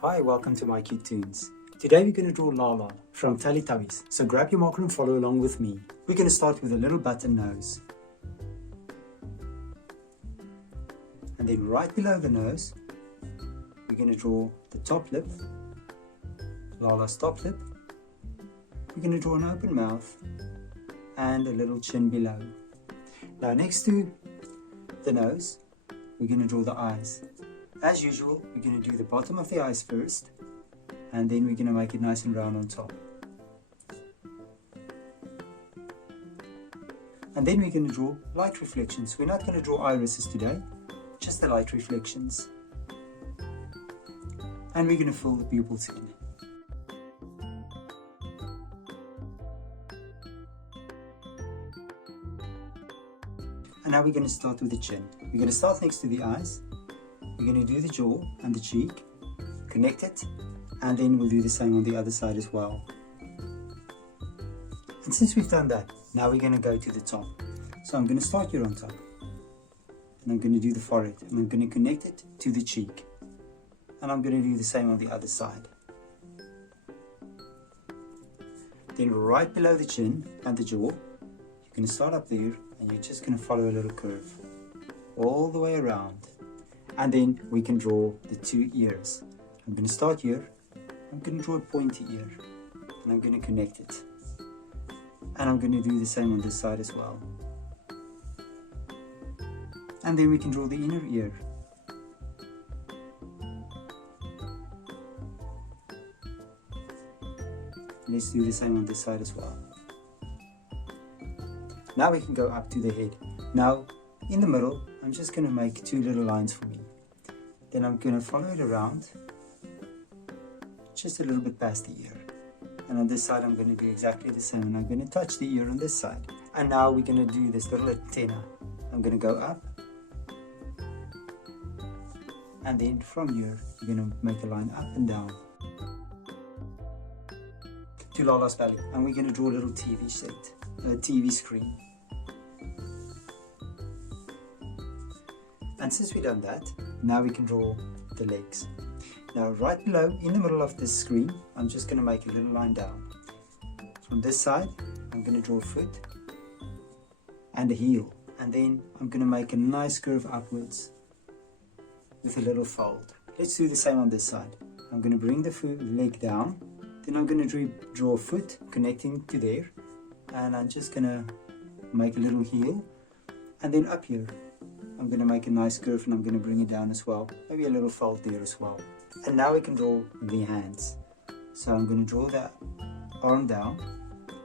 Hi, welcome to My Cute Tunes. Today we're going to draw Lala from Teletubbies, so grab your marker and follow along with me. We're going to start with a little button nose. And then right below the nose, we're going to draw the top lip, Lala's top lip. We're going to draw an open mouth and a little chin below. Now next to the nose, we're going to draw the eyes. As usual, we're going to do the bottom of the eyes first, and then we're going to make it nice and round on top. And then we're going to draw light reflections. We're not going to draw irises today, just the light reflections. And we're going to fill the pupils in. And now we're going to start with the chin. We're going to start next to the eyes. We're going to do the jaw and the cheek, connect it, and then we'll do the same on the other side as well. And since we've done that, now we're going to go to the top. So I'm going to start here on top, and I'm going to do the forehead, and I'm going to connect it to the cheek, and I'm going to do the same on the other side. Then right below the chin and the jaw, you're going to start up there, and you're just going to follow a little curve all the way around. And then we can draw the two ears. I'm going to start here. I'm going to draw a pointy ear. And I'm going to connect it. And I'm going to do the same on this side as well. And then we can draw the inner ear. Let's do the same on this side as well. Now we can go up to the head. Now, in the middle, I'm just going to make two little lines for me. Then I'm going to follow it around, just a little bit past the ear. And on this side, I'm going to do exactly the same. And I'm going to touch the ear on this side. And now we're going to do this little antenna. I'm going to go up. And then from here, we're going to make a line up and down to Lala's belly. And we're going to draw a little TV set, a TV screen. And since we've done that, now we can draw the legs. Now right below, in the middle of this screen, I'm just going to make a little line down. From this side, I'm going to draw a foot and a heel. And then I'm going to make a nice curve upwards with a little fold. Let's do the same on this side. I'm going to bring the leg down. Then I'm going to draw a foot connecting to there. And I'm just going to make a little heel. And then up here, I'm going to make a nice curve and I'm going to bring it down as well. Maybe a little fold there as well. And now we can draw the hands. So I'm going to draw that arm down,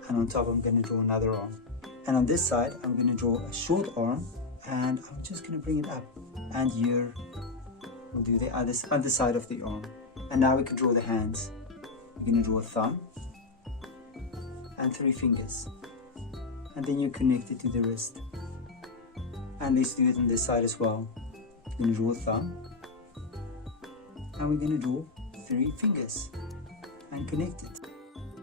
and on top I'm going to draw another arm. And on this side I'm going to draw a short arm, and I'm just going to bring it up. And here we'll do the other side of the arm. And now we can draw the hands. We're going to draw a thumb and 3 fingers. And then you connect it to the wrist. And let's do it on this side as well. We're going to draw a thumb. And we're going to draw 3 fingers. And connect it.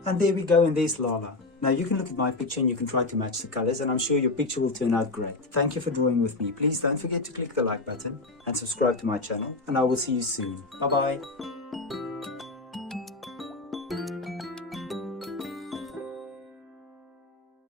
And there we go, and there's Lala. Now you can look at my picture and you can try to match the colors, and I'm sure your picture will turn out great. Thank you for drawing with me. Please don't forget to click the like button and subscribe to my channel. And I will see you soon. Bye bye.